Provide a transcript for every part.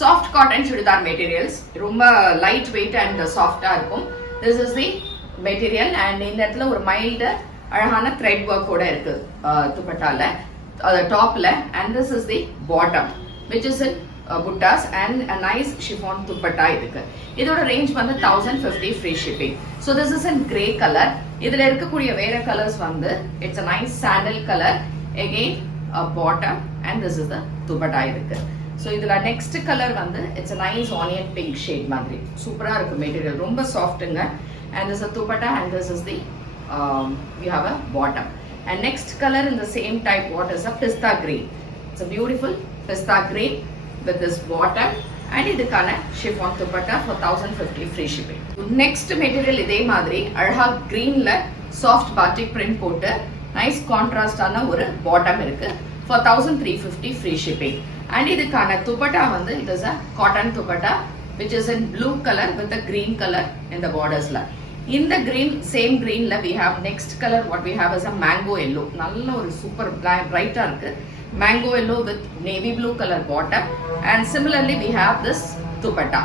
Soft cotton churidar materials ரொம்ப light weight and சாஃப்டா இருக்கும். This is the material and இந்த இடத்துல ஒரு மைல்டு அழகான த்ரெட் ஒர்க்கோட இருக்கு துப்பட்டால டாப்ல. And this is the bottom which is in buttas and a nice chiffon dupatta idukku. Idoda range vandu 1050 free shipping. So this is in grey color. Idhula irukkudiya vera colors vandu it's a nice sandal color, again a bottom, and this is the dupatta idukku. So idhula next color vandu it's a nice onion pink shade madri super ah irukku material romba soft nga. And this is a dupatta and this is the we have a bottom. And next color in the same type what is a pista green. It's a beautiful pista green with this bottom and idukana chiffon dupatta for 1050 free shipping. Next material idhe madri alha green la soft batik print potu nice contrast ana oru bottom irukku for 1350 free shipping. And idukana dupatta vandu it is a cotton dupatta which is in blue color with a green color in the borders la. In the green, same green la we have next color what we have is a mango yellow. Nalla oru super bright ah irukku mango yellow with navy blue color bottom, and similarly we have this dupatta.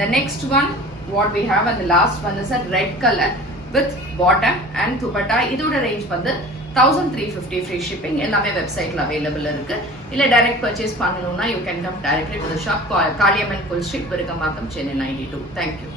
The next one what we have and the last one is a red color with bottom and dupatta. Idoda range vandu 1350 free shipping. Ellame website la available irukku. Illa direct purchase pannanumna you can come directly to the shop Kaliamman Full Street, Virugamakkam, Chennai 92. Thank you.